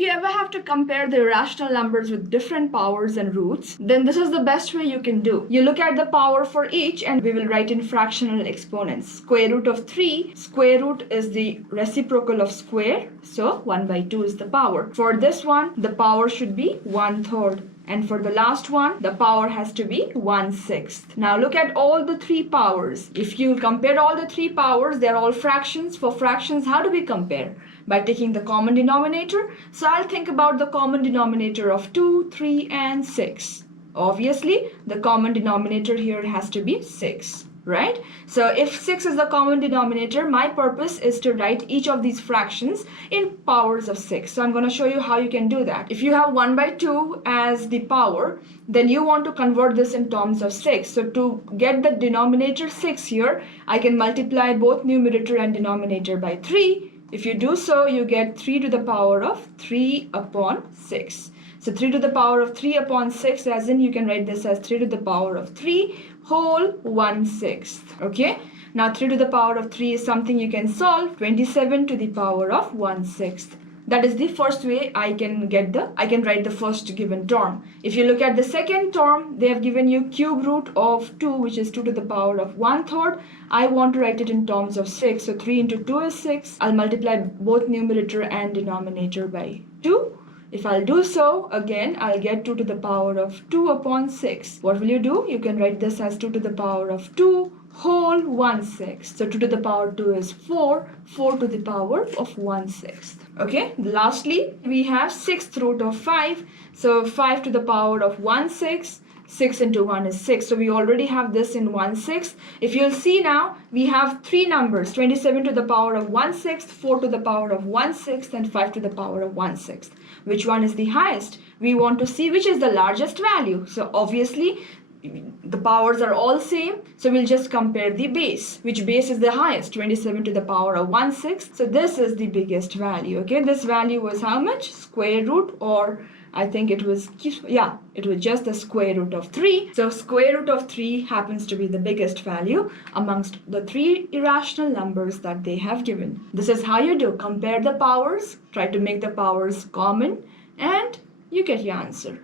if you ever have to compare the irrational numbers with different powers and roots, then this is the best way you can do. You look at the power for each and we will write in fractional exponents. Square root of 3, square root is the reciprocal of square, so 1 by 2 is the power. For this one, the power should be 1/3. And for the last one, the power has to be 1/6. Now look at all the three powers. If you compare all the three powers, they are all fractions. For fractions, how do we compare? By taking the common denominator. So I'll think about the common denominator of 2, 3, and 6. Obviously, the common denominator here has to be 6. Right? So if 6 is the common denominator, my purpose is to write each of these fractions in powers of 6. So I'm going to show you how you can do that. If you have 1 by 2 as the power, then you want to convert this in terms of 6. So to get the denominator 6 here, I can multiply both numerator and denominator by 3. If you do so, you get 3 to the power of 3 upon 6. So 3 to the power of 3 upon 6, as in you can write this as 3 to the power of 3 whole 1/6. Okay. Now 3 to the power of 3 is something you can solve. 27 to the power of 1/6. That is the first way I can write the first given term. If you look at the second term, they have given you cube root of 2, which is 2 to the power of 1/3. I want to write it in terms of 6. So 3 into 2 is 6. I'll multiply both numerator and denominator by 2. If I'll do so, again, I'll get 2 to the power of 2 upon 6. What will you do? You can write this as 2 to the power of 2 whole 1/6. So 2 to the power 2 is 4. 4 to the power of 1/6. Okay. Lastly, we have 6th root of 5. So 5 to the power of 1/6. 6 into 1 is 6. So we already have this in 1/6. If you'll see now, we have three numbers, 27 to the power of 1/6, 4 to the power of 1/6, and 5 to the power of 1/6. Which one is the highest? We want to see which is the largest value. So obviously, the powers are all same. So we'll just compare the base. Which base is the highest? 27 to the power of 1/6. So this is the biggest value. Okay, this value was how much? Square root, or I think it was just the square root of 3. So square root of 3 happens to be the biggest value amongst the three irrational numbers that they have given. This is how you do. Compare the powers, try to make the powers common, and you get your answer.